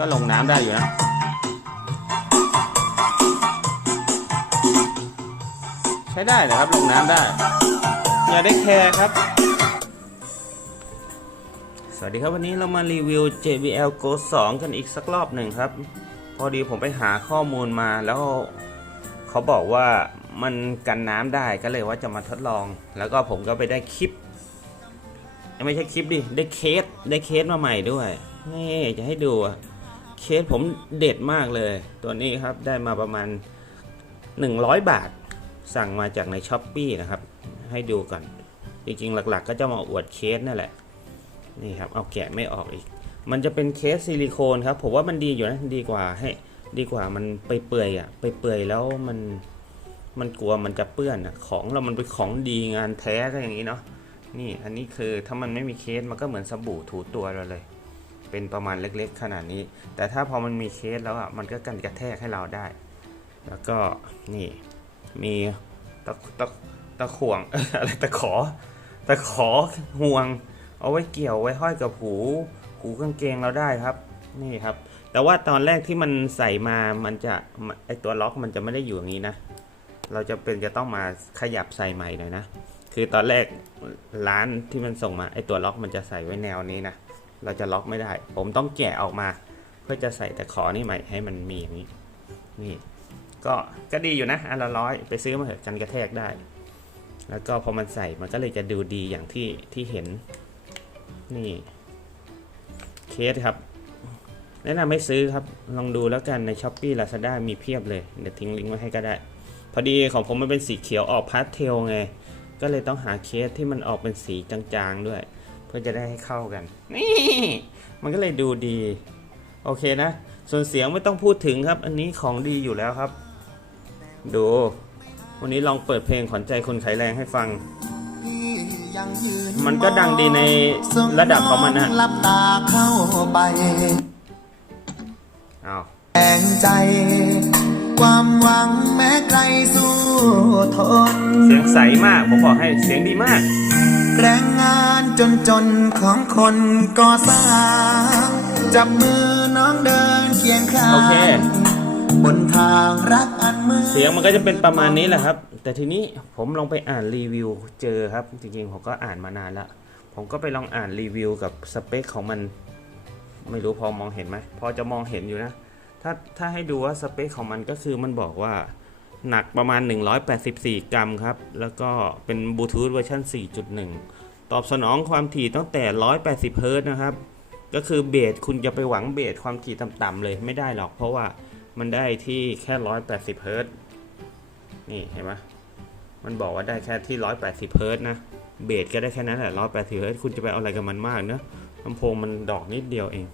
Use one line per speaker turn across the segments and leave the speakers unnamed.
ก็ลงน้ำได้อยู่นะใช้ได้เหรอครับลงน้ำได้ อย่าได้แคร์ครับ สวัสดีครับวันนี้เรามารีวิว JBL Go 2 กันอีกสักรอบหนึ่งครับ พอดีผมไปหาข้อมูลมาแล้วเขาบอกว่ามันกันน้ำได้ก็เลยว่าจะมาทดลอง แล้วก็ผมก็ไปได้คลิป ไม่ใช่คลิปดิ ได้เคส ได้เคสมาใหม่ด้วย นี่จะให้ดูอะ เคสผมเด็ดมากเลย ตัวนี้ครับได้มาประมาณ 100 บาท สั่งมาจากในช้อปปีนะครับ ให้ดูก่อน จริงๆ หลักๆ ก็จะมาอวดเคสนั่นแหละ นี่ครับ เอาแกะไม่ออกอีก มันจะเป็นเคสซิลิโคนครับ ผมว่ามันดีอยู่นะ ดีกว่าให้ ดีกว่ามันไปเปื่อยอะ ไปเปื่อยแล้วมัน มันกลัวมันจะเปื้อนอะ ของเรามันเป็นของดีงานแท้ก็อย่างนี้เนาะ นี่ อันนี้คือถ้ามันไม่มีเคสมันก็เหมือนสบู่ถูตัวเราเลย เป็นประมาณเล็กๆ ขนาดนี้ แต่ถ้าพอมันมีเคสแล้วอะมันก็กันกระแทกให้เราได้ แล้วก็นี่มีตะตะตะขวงอะไรตะขอตะขอห่วง เอาไว้เกี่ยวไว้ห้อยกับหูหูกางเกงเราได้ครับนี่ครับ แต่ว่าตอนแรกที่มันใส่มามันจะไอตัวล็อกมันจะไม่ได้อยู่อย่างนี้นะ เราจะเป็นจะต้องมาขยับใส่ใหม่หน่อยนะคือตอนแรกร้านที่มันส่งมาไอตัวล็อกมันจะใส่ไว้แนวนี้นะ เราจะล็อกไม่ได้ ผมต้องแกะออกมา เพื่อจะใส่ตะขอนี่ใหม่ให้มันมีอย่างนี้ นี่ ก็ก็ดีอยู่นะอันละร้อยไปซื้อมาเถอะกันกระแทกได้ แล้วก็พอมันใส่มันก็เลยจะดูดีอย่างที่ที่เห็น นี่เคสครับแนะนำให้ซื้อครับ ลองดูแล้วกันใน s h อ p e e Lazada มีเพียบเลย เดี๋ยวทิ้งลิงก์ไว้ให้ก็ได้ พอดีของผมมันเป็นสีเขียวออกพาสเทลไง ก็เลยต้องหาเคสที่มันออกเป็นสีจางๆด้วย พื่อจะได้ให้เข้ากัน นี่ มันก็เลยดูดี โอเคนะ ส่วนเสียงไม่ต้องพูดถึงครับ อันนี้ของดีอยู่แล้วครับ ดู วันนี้ลองเปิดเพลงขวัญใจคนขายแรงให้ฟัง มันก็ดังดีในระดับของมันนะ
หลับตาเข้าไป
อ้าว
แรงใจ ความหวังแม้ใครสู้ทน
เสียงใสมาก ผมบอกให้เสียงดีมาก
แรงงานจนจนๆของคนก่อสร้าง จับมือน้องเดินเคียงข้าง
โอเค
บนทางรักอันมือ
เสียงมันก็จะเป็นประมาณนี้แหละครับ แต่ทีนี้ผมลองไปอ่านรีวิวเจอครับ จริงๆ ผมก็อ่านมานานแล้วผมก็ไปลองอ่านรีวิวกับสเปคของมัน ไม่รู้พอมองเห็นไหมพอจะมองเห็นอยู่นะ ถ้าถ้าให้ดูว่าสเปคของมันก็คือมันบอกว่า หนักประมาณ 184 กรัมครับ แล้วก็เป็นบลูทูธเวอร์ชัน4.1 ตอบสนองความถี่ตั้งแต่ 180เฮิร์ตนะครับ ก็คือเบสคุณจะไปหวังเบสความถี่ต่ำๆเลยไม่ได้หรอก เพราะว่ามันได้ที่แค่ 180เฮิร์ตนี่เห็นไหมมันบอกว่าได้แค่ที่ 180เฮิร์ตนะ เบสก็ได้แค่นั้นแหละ 180เฮิร์ตคุณจะไปเอาอะไรกับมันมากเนอะลำโพงมันดอกนิดเดียวเอง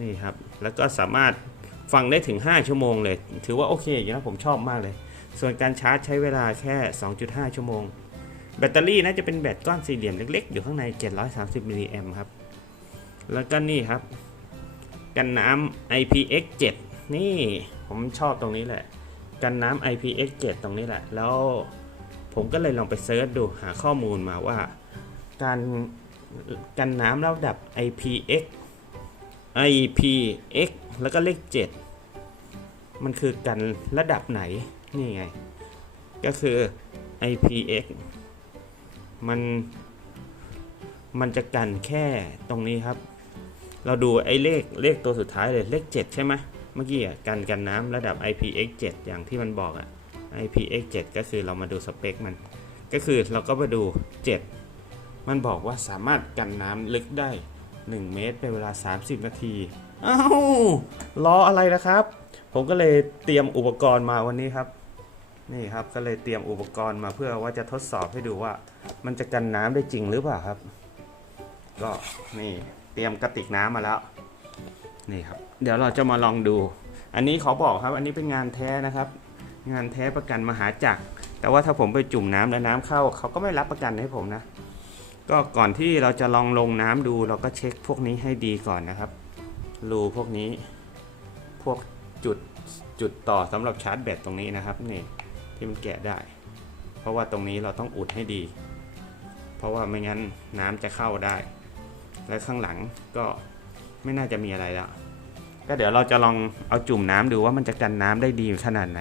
นี่ครับ แล้วก็สามารถ ฟังได้ถึง 5 ชั่วโมงเลย ถือว่าโอเคอยู่นะผมชอบมากเลย ส่วนการชาร์จใช้เวลาแค่ 2.5 ชั่วโมง แบตเตอรี่น่าจะเป็นแบตก้อนสี่เหลี่ยมเล็กๆ อยู่ข้างใน 730มิลลิแอมครับ แล้วก็นี่ครับ กันน้ำ IPX7 นี่ผมชอบตรงนี้แหละ กันน้ำ IPX7 ตรงนี้แหละ แล้วผมก็เลยลองไปเซิร์ชดูหาข้อมูลมาว่า การกันน้ำระดับ IPX IPX แล้วก็เลข 7 มันคือกันระดับไหน นี่ไง ก็คือ IPX มัน มันจะกันแค่ตรงนี้ครับ เราดูไอ้เลขเลขตัวสุดท้ายเลยเลข 7 ใช่ไหมเมื่อกี้อะกันกันน้ำระดับ IPX7 อย่างที่มันบอกอะ IPX7 ก็คือเรามาดูสเปคมัน ก็คือเราก็มาดู 7 มันบอกว่าสามารถกันน้ำลึกได้ 1 เมตร เป็นเวลา 30 นาที อ้าวรออะไรนะครับ ผมก็เลยเตรียมอุปกรณ์มาวันนี้ครับ นี่ครับก็เลยเตรียมอุปกรณ์มาเพื่อว่าจะทดสอบให้ดูว่า มันจะกันน้ำได้จริงหรือเปล่าครับ ก็นี่เตรียมกระติกน้ำมาแล้ว นี่ครับ เดี๋ยวเราจะมาลองดู อันนี้ขอบอกครับ อันนี้เป็นงานแท้นะครับ งานแท้ประกันมหาจักรแต่ว่าถ้าผมไปจุ่มน้ำแล้วน้ำเข้า เขาก็ไม่รับประกันให้ผมนะ ก็ก่อนที่เราจะลองลงน้ำดูเราก็เช็คพวกนี้ให้ดีก่อนนะครับ รูพวกนี้ พวกจุดจุดต่อสำหรับชาร์จแบตตรงนี้นะครับนี่ที่มันแกะได้ เพราะว่าตรงนี้เราต้องอุดให้ดี เพราะว่าไม่งั้นน้ำจะเข้าได้ และข้างหลังก็ไม่น่าจะมีอะไรแล้ว ก็เดี๋ยวเราจะลองเอาจุ่มน้ำดูว่ามันจะกันน้ำได้ดีขนาดไหน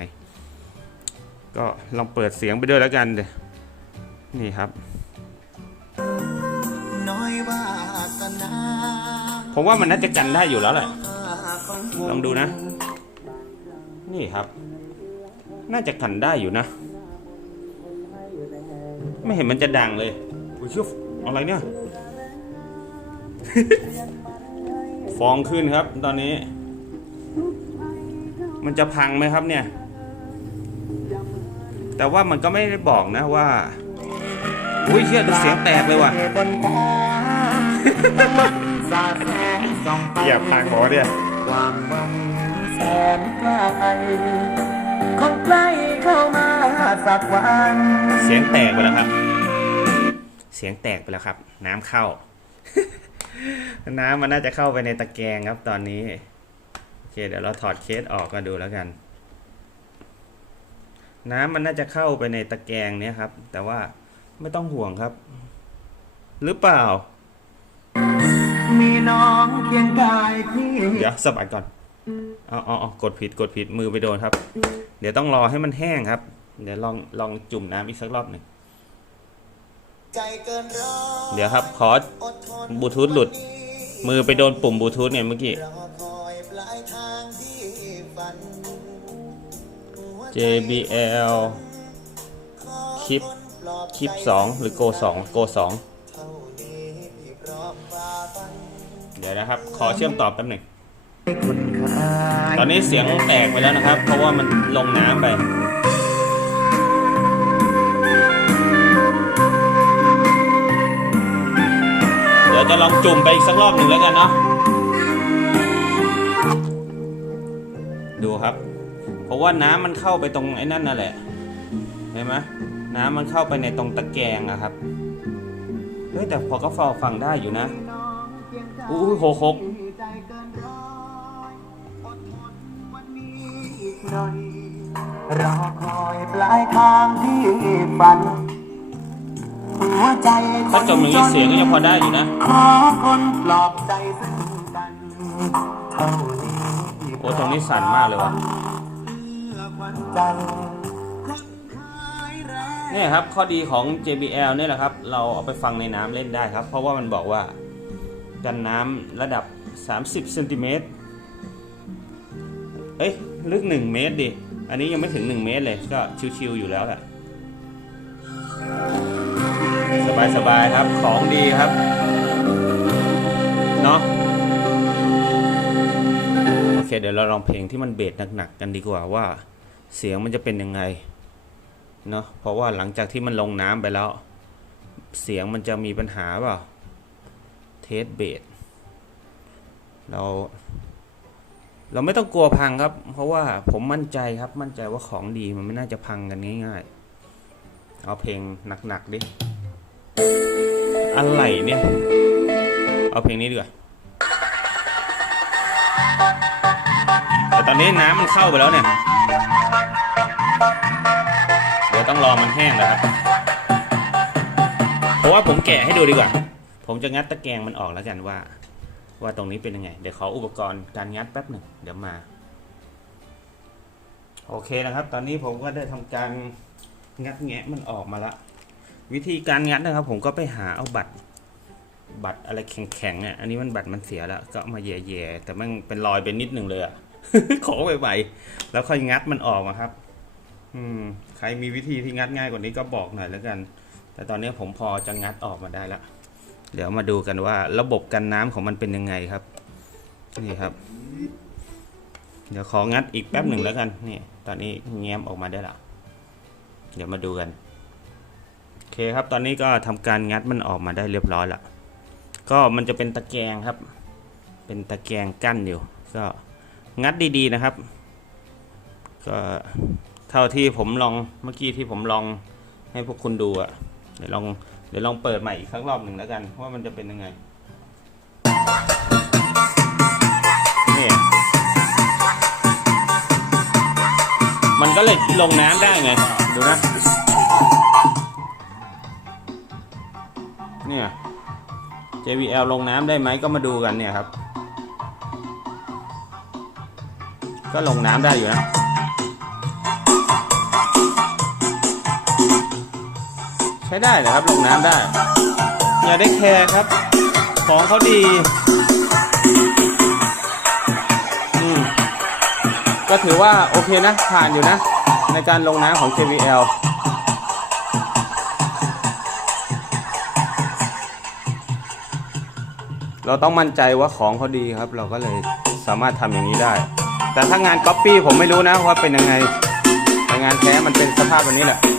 ก็ลองเปิดเสียงไปด้วยแล้วกันเดี๋ยนี่ครับ ผมว่ามันน่าจะกันได้อยู่แล้วแหละ
ของ
ลองดูนะ นี่ครับ น่าจะกันได้อยู่นะ ไม่เห็นมันจะดังเลยอุ้ยเชื่ออะไรเนี่ย ฟองขึ้นครับตอนนี้ มันจะพังไหมครับเนี่ย แต่ว่ามันก็ไม่ได้บอกนะว่าอุ้ยเชื่อดูเสียงแตกเลยว่ะ
บนฟ้ามันสาดแสงส่องไป
อย่าพังหมอเนี่ย
ความหวังแสนไกลคงใกล้เข้ามาสักวัน
เสียงแตกไปแล้วครับ เสียงแตกไปแล้วครับ น้ำเข้า น้ำมันน่าจะเข้าไปในตะแกรงครับตอนนี้ โอเคเดี๋ยวเราถอดเคสออกมาดูแล้วกัน น้ำมันน่าจะเข้าไปในตะแกรงเนี้ยครับ แต่ว่าไม่ต้องห่วงครับ หรือเปล่า
มีน้องเคียงกายพี่
เดี๋ยวสะบัดก่อนอ๋ออ๋ออกดผิดกดผิดมือไปโดนครับ เดี๋ยวต้องรอให้มันแห้งครับ เดี๋ยวลองลองจุ่มน้ำอีกสักรอบหนึ่ง
เดี๋
ยวครับขอบลูทูธหลุด มือไปโดนปุ่มบลูทูธเนี่ยเมื่อกี้ JBL คลิปคลิป 2 หรือ Go 2 Go
เท่านี้พี่พร้อมฝ่าฟัน
2 เดี๋ยวนะครับ ขอเชื่อมต่อแป๊บหนึ่ง
ให้คุณค่า
ตอนนี้เสียงแตกไปแล้วนะครับ เพราะว่ามันลงน้ำไปเดี๋ยวจะลองจุ่มไปอีกสักรอบหนึ่งแล้วกันเนาะดูครับ เพราะว่าน้ำมันเข้าไปตรงไอ้นั่นนั่นแหละเห็นไหมน้ำมันเข้าไปในตรงตะแกรงอะครับเฮ้ยแต่พอก็ฟอฟังได้อยู่นะ อู้หูโหกหก
ใจเกินร้อยอดทนวันนี้อีกหน่อยรอคอยปลายทางที่ฝันหัวใจ
ถ้าจมอย่างนี้เสียงก็ยังพอได้อยู่นะ
ขอคนปลอบใจซึ่งกันเท่านี้
โอ้ตรงนี้สั่นมากเลยว่ะ
เพื่อควันจันทร์คนขายแรง
เนี่ยครับข้อดีของ JBL เนี่ยแหละครับ เราเอาไปฟังในน้ำเล่นได้ครับ เพราะว่ามันบอกว่า กันน้ำระดับ 30เซนติเมตรเอ้ยลึก 1 เมตรดิ อันนี้ยังไม่ถึง 1 เมตรเลย ก็ชิวๆอยู่แล้วแหละสบายๆครับของดีครับเนาะโอเค เดี๋ยวเราลองเพลงที่มันเบสหนักๆกันดีกว่าว่าเสียงมันจะเป็นยังไงเนาะเพราะว่าหลังจากที่มันลงน้ำไปแล้ว เสียงมันจะมีปัญหาเปล่า สเบสเราเราไม่ต้องกลัวพังครับ เพราะว่าผมมั่นใจครับมั่นใจว่าของดีมันไม่น่าจะพังกันง่ายๆ เอาเพลงหนักๆดิอะไรเนี่ย เอาเพลงนี้ดีกว่าแต่ตอนนี้น้ำมันเข้าไปแล้วเนี่ย เดี๋ยวต้องรอมันแห้งแล้วครับ เพราะว่าผมแกะให้ดูดีกว่า ผมจะงัดตะแกรงมันออกแล้วกันว่า ว่าตรงนี้เป็นยังไง เดี๋ยวขออุปกรณ์การงัดแป๊บหนึ่งเดี๋ยวมา โอเคนะครับ ตอนนี้ผมก็ได้ทำการงัดแงะมันออกมาละ วิธีการงัดนะครับ ผมก็ไปหาเอาบัตร บัตรอะไรแข็งๆอะอันนี้มันบัตรมันเสียแล้วก็มาแย่ๆแต่มันเป็นรอยไปนิดหนึ่งเลยอะขอไปใหม่ๆแล้วค่อยงัดมันออกมาครับ อืม ใครมีวิธีที่งัดง่ายกว่านี้ก็บอกหน่อยแล้วกัน แต่ตอนนี้ผมพอจะงัดออกมาได้แล้ว เดี๋ยวมาดูกันว่าระบบกันน้ำของมันเป็นยังไงครับ นี่ครับ เดี๋ยวของัดอีกแป๊บหนึ่งแล้วกัน นี่ ตอนนี้แง้มออกมาได้ล้วเดี๋ยวมาดูกัน โอเคครับ ตอนนี้ก็ทำการงัดมันออกมาได้เรียบร้อยล้วก็มันจะเป็นตะแกรงครับ เป็นตะแกรงกั้นอยู่ ก็งัดดีๆนะครับ ก็เท่าที่ผมลองเมื่อกี้ที่ผมลองให้พวกคุณดูอะเดี๋ยวลอง เดี๋ยวลองเปิดใหม่อีกสักรอบหนึ่งแล้วกัน ว่ามันจะเป็นยังไงนี่มันก็เลยลงน้ำได้ไงดูนะเนี่ย JBL ลงน้ำได้ไหมก็มาดูกันเนี่ยครับ ก็ลงน้ำได้อยู่นะ ช้ได้นะครับลงน้ำได้ อย่าได้แคร์ครับ ของเขาดีอืมก็ถือว่าโอเคนะ ผ่านอยู่นะ ในการลงน้ำของ JBL เราต้องมั่นใจว่าของเขาดีครับ เราก็เลยสามารถทำอย่างนี้ได้ แต่ถ้างานก๊อปปี้ผมไม่รู้นะว่าเป็นยังไงแต่งานแท้มันเป็นสภาพแบบนี้แหละ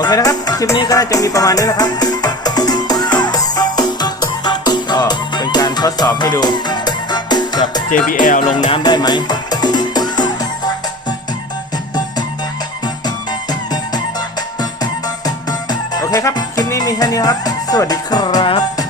อเคนะครับ คลิปนี้ก็จะมีประมาณนี้แหละครับ ก็เป็นการทดสอบให้ดูกับ JBL ลงน้ำได้ไหมโอเคครับ คลิปนี้มีแค่นี้ครับ สวัสดีครับ